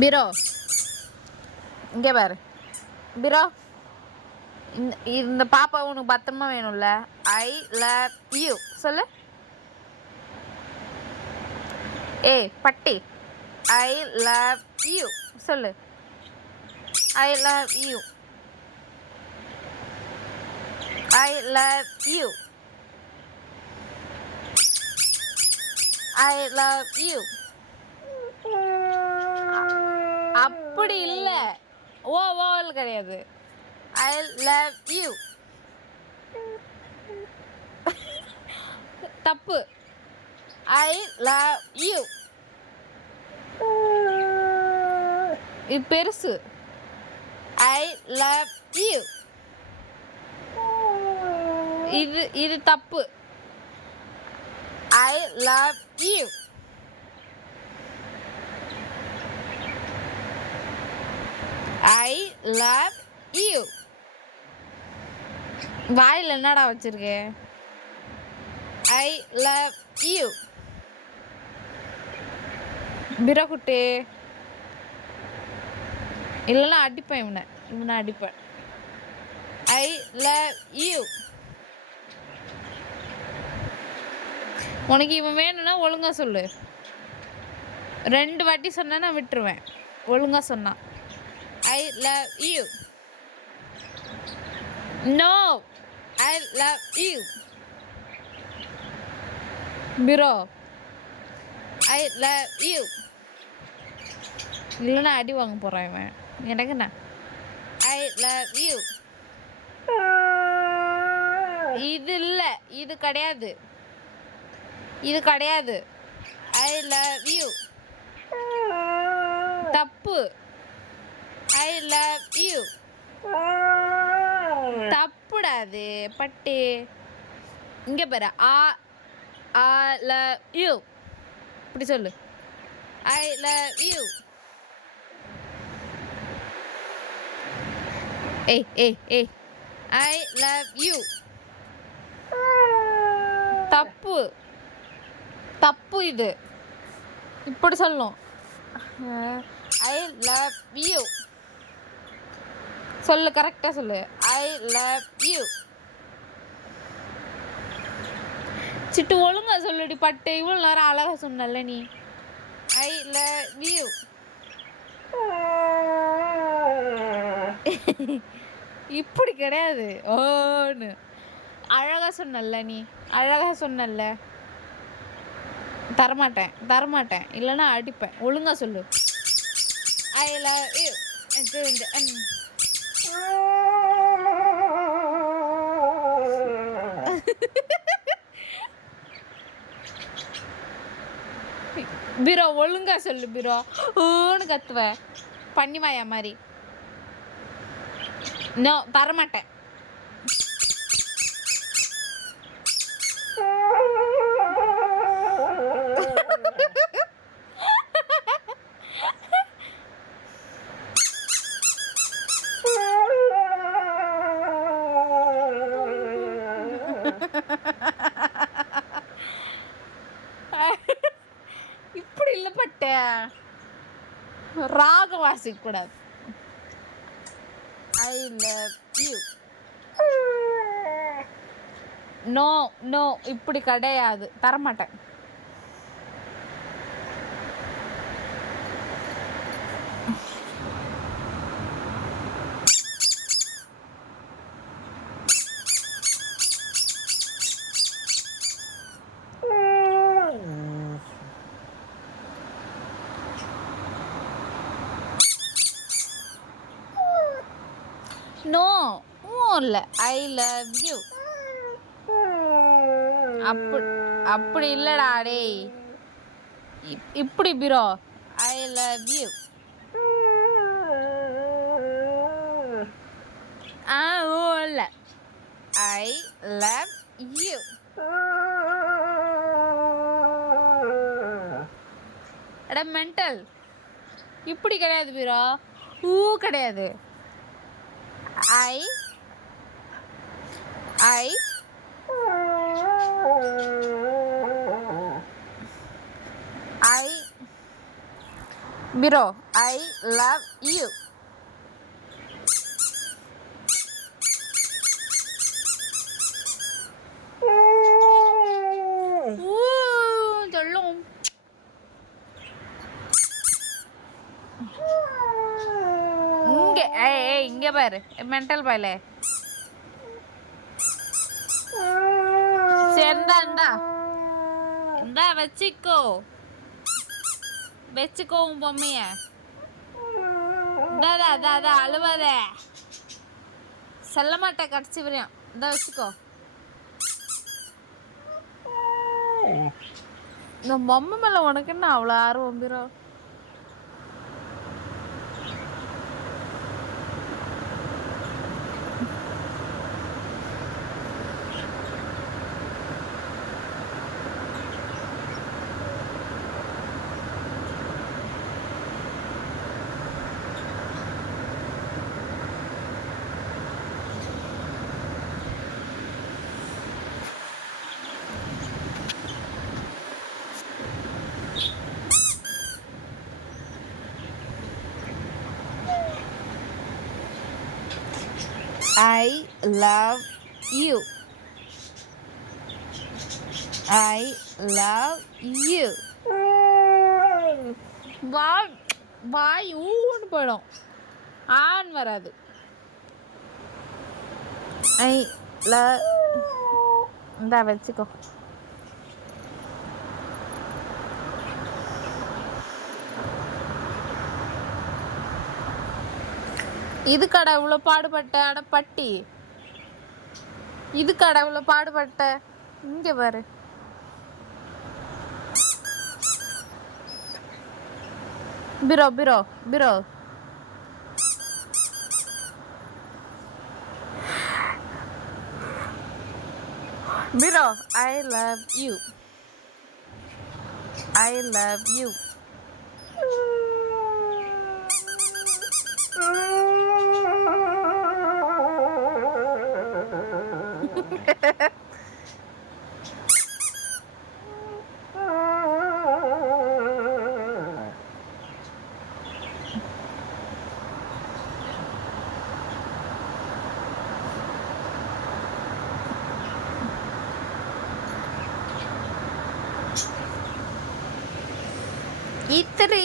பீரோ இங்கே பாரு பீரோ, இந்த பாப்பா உனக்கு பத்திரமா வேணும்ல. ஐ லவ் யூ சொல்லு. ஏய் பட்டி, ஐ லவ் யூ சொல்லு. I love you, I love you, I love you. அப்படி இல்லை, ஓவல் கிடையாது. I love you. தப்பு. ஐ லவ் யூ இது பெருசு. ஐ லவ் யூ இது தப்பு. I love you. I love you. வாயில் என்னடா வச்சிருக்க? ஐ லவ் யூ. பிரகுட்டு இல்லைன்னா அடிப்பேன், இவனை அடிப்பேன். ஐ லவ் யூ. உனக்கு இவன் வேணும்னா ஒழுங்கா சொல்லு. 2 வாட்டி சொன்னா நான் விட்டுருவேன். ஒழுங்கா சொன்னா. I love you. No, I love you. Bro, I love you. இல்லைன்னா அடி வாங்க போகிறான் இவன். எனக்கு என்ன? I love you. இது இல்லை, இது கிடையாது, இது கிடையாது. ஐ லவ் யூ தப்பு. ஐ லவ் யூ தப்புடாது பட்டு. இங்கே பாரு, ஐ லவ் யூ இப்படி சொல்லு. I love you. ஏய் ஏய் ஏய், ஐ லவ் யூ. தப்பு தப்பு, இது இப்படி சொல்லணும். ஐ லவ் யூ சொல்லு, கரெக்டாக சொல்லு. I love you. சிட்டு ஒழுங்கா சொல்லுடி பட்டு. இவ்வளோ நேரம் அழகாக சொன்னல நீ. ஐ லவ் யூ. இப்படி கிடையாது. ஓன்னு அழகாக சொன்னல நீ, அழகாக சொன்னல. தரமாட்டேன் இல்லைன்னா அடிப்பேன். ஒழுங்கா சொல்லு. I love you. பீரோ ஒழுங்கா சொல்லு பீரோ. ஓன்னு கத்துவ பண்ணிவாயா மாதிரி. நோ, தரமாட்டேன். இப்படி இல்லை பட்ட, ராகம் வாசிக்க கூடாது. I love you. No no, இப்படி கிடையாது, தரமாட்டேன். நோ இல்லை, ஐ லவ் யூ. அப்படி இல்லடா டேய், இப்படி பீரோ. ஐ லவ் யூ. ஓ இல்லை, ஐ லவ் யூ. அட மென்டல், இப்படி கிடையாது பீரோ. கிடையாது. ஐ ஐ ஐ Biro, I love you. சொல்லும் இங்க ஏய் இங்க பாரு மென்டல் பாயிலே சேர்ந்தாண்டா இந்தா வச்சுக்கோ உன் பொம்மைய இந்தா அழுவாத செல்ல மாட்டேன் கடிச்சு வரையும் இந்தா வச்சுக்கோ இந்த பொம்மை மேல உனக்கு என்ன அவ்வளோ ஆர்வம் பீரோ I love you. I love you. வாய் ஊன்னு போயிடும் ஆன் வராது ஐ லவ் இந்தா வச்சுக்கோ இதுக்கடை இவ்வளோ பாடுபட்ட அட பட்டி இதுக்கடை இவ்வளோ பாடுபட்ட இங்கே பாரு bro bro bro bro I love you I love you இத்தரு